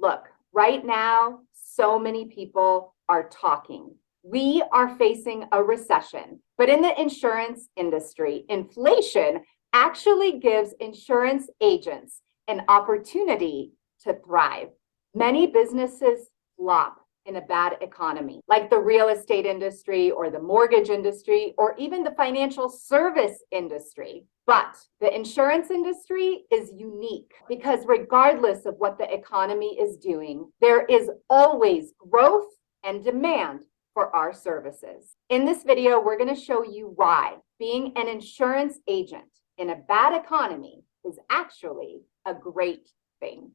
Look, right now, so many people are talking. We are facing a recession, but in the insurance industry, inflation actually gives insurance agents an opportunity to thrive. Many businesses flop in a bad economy, like the real estate industry or the mortgage industry, or even the financial service industry. But the insurance industry is unique because regardless of what the economy is doing, there is always growth and demand for our services. In this video, we're going to show you why being an insurance agent in a bad economy is actually a great thing.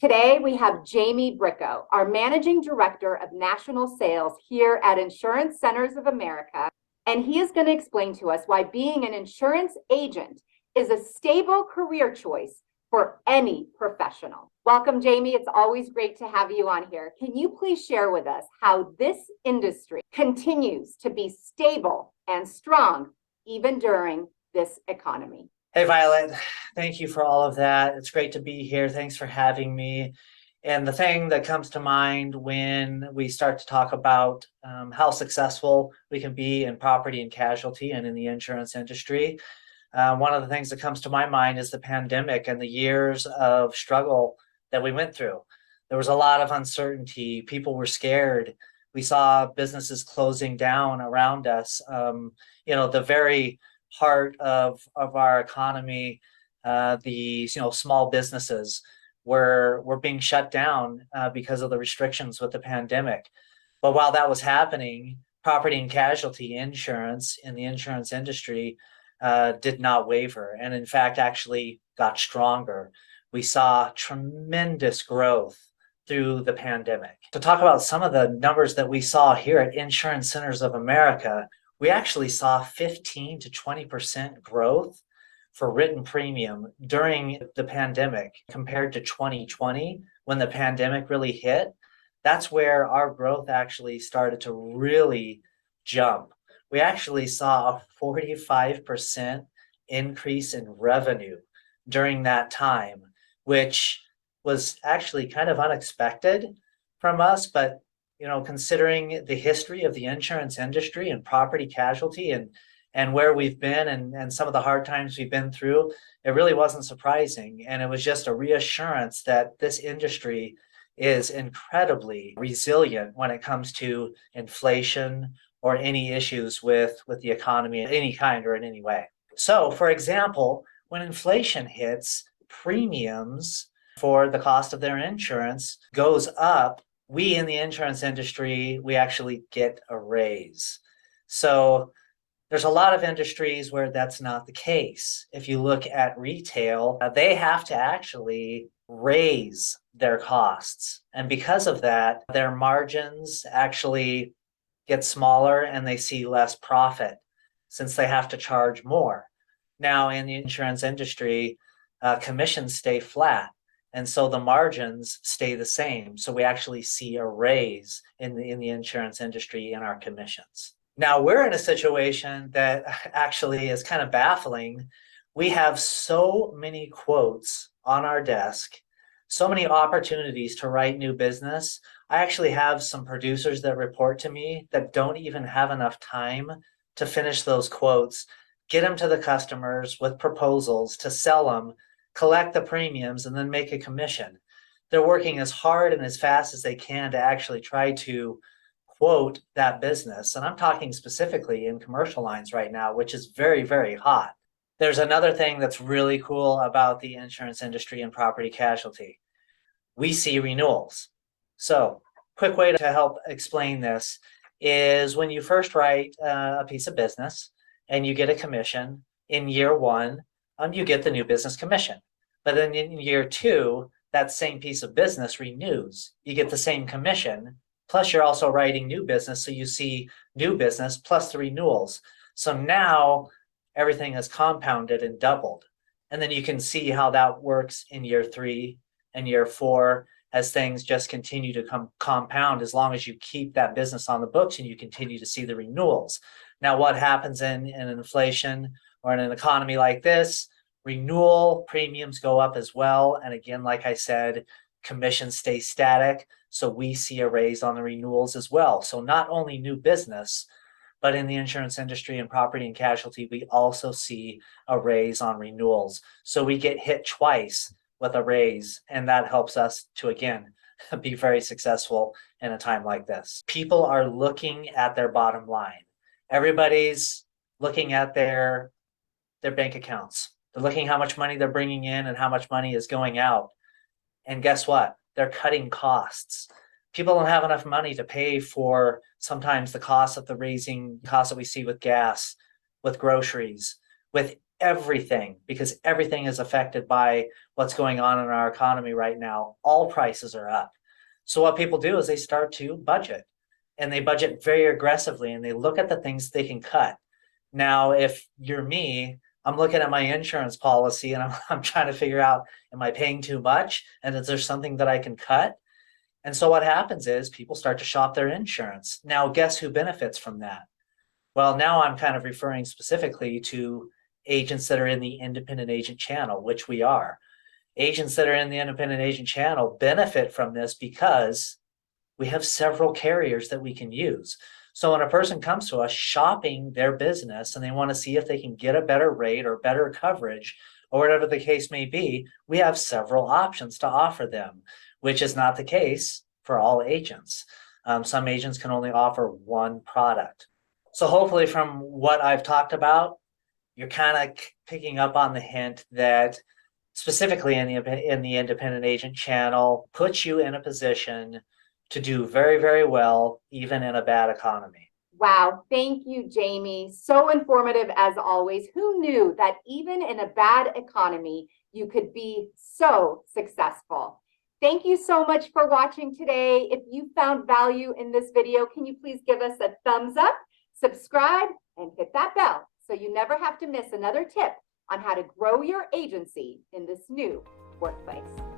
Today, we have Jamie Bricko, our Managing Director of National Sales here at Insurance Centers of America, and he is going to explain to us why being an insurance agent is a stable career choice for any professional. Welcome, Jamie. It's always great to have you on here. Can you please share with us how this industry continues to be stable and strong even during this economy? Hey, Violet, thank you for all of that. It's great to be here. Thanks for having me. And the thing that comes to mind when we start to talk about how successful we can be in property and casualty and in the insurance industry, one of the things that comes to my mind is the pandemic and the years of struggle that we went through. There was a lot of uncertainty. People were scared. We saw businesses closing down around us. The very heart of our economy, the small businesses were being shut down because of the restrictions with the pandemic. But while that was happening, property and casualty insurance in the insurance industry did not waver, and in fact actually got stronger. We saw tremendous growth through the pandemic. To talk about some of the numbers that we saw here at Insurance Centers of America, we actually saw 15 to 20% growth for written premium during the pandemic compared to 2020 when the pandemic really hit. That's where our growth actually started to really jump. We actually saw a 45% increase in revenue during that time, which was actually kind of unexpected from us, but considering the history of the insurance industry and property casualty and where we've been and some of the hard times we've been through, it really wasn't surprising. And it was just a reassurance that this industry is incredibly resilient when it comes to inflation or any issues with the economy of any kind or in any way. So, for example, when inflation hits, premiums for the cost of their insurance goes up. We in the insurance industry, we actually get a raise. So there's a lot of industries where that's not the case. If you look at retail, they have to actually raise their costs. And because of that, their margins actually get smaller and they see less profit since they have to charge more. Now in the insurance industry, commissions stay flat. And so the margins stay the same. So we actually see a raise in the insurance industry in our commissions. Now we're in a situation that actually is kind of baffling. We have so many quotes on our desk, so many opportunities to write new business. I actually have some producers that report to me that don't even have enough time to finish those quotes, get them to the customers with proposals to sell them, collect the premiums, and then make a commission. They're working as hard and as fast as they can to actually try to quote that business. And I'm talking specifically in commercial lines right now, which is very, very hot. There's another thing that's really cool about the insurance industry and property casualty. We see renewals. So, quick way to help explain this is when you first write a piece of business and you get a commission in year one, you get the new business commission. But then in year two, that same piece of business renews. You get the same commission, plus you're also writing new business. So you see new business plus the renewals. So now everything is compounded and doubled. And then you can see how that works in year three and year four as things just continue to compound as long as you keep that business on the books and you continue to see the renewals. Now, what happens in inflation or in an economy like this? Renewal premiums go up as well. And again, like I said, commissions stay static. So we see a raise on the renewals as well. So not only new business, but in the insurance industry and property and casualty, we also see a raise on renewals. So we get hit twice with a raise, and that helps us to, again, be very successful in a time like this. People are looking at their bottom line. Everybody's looking at their bank accounts. They're looking how much money they're bringing in and how much money is going out. And guess what? They're cutting costs. People don't have enough money to pay for sometimes the cost of the raising costs that we see with gas, with groceries, with everything, because everything is affected by what's going on in our economy right now. All prices are up. So what people do is they start to budget, and they budget very aggressively, and they look at the things they can cut. Now, if you're me, I'm looking at my insurance policy and I'm trying to figure out, am I paying too much? And is there something that I can cut? And so what happens is people start to shop their insurance. Now, guess who benefits from that? Well, now I'm kind of referring specifically to agents that are in the independent agent channel, which we are. Agents that are in the independent agent channel benefit from this because we have several carriers that we can use. So when a person comes to us shopping their business and they want to see if they can get a better rate or better coverage or whatever the case may be, we have several options to offer them, which is not the case for all agents. Some agents can only offer one product. So hopefully from what I've talked about, you're kind of picking up on the hint that specifically in the independent agent channel puts you in a position to do very, very well, even in a bad economy. Wow, thank you, Jamie. So informative as always. Who knew that even in a bad economy, you could be so successful? Thank you so much for watching today. If you found value in this video, can you please give us a thumbs up, subscribe, and hit that bell so you never have to miss another tip on how to grow your agency in this new workplace.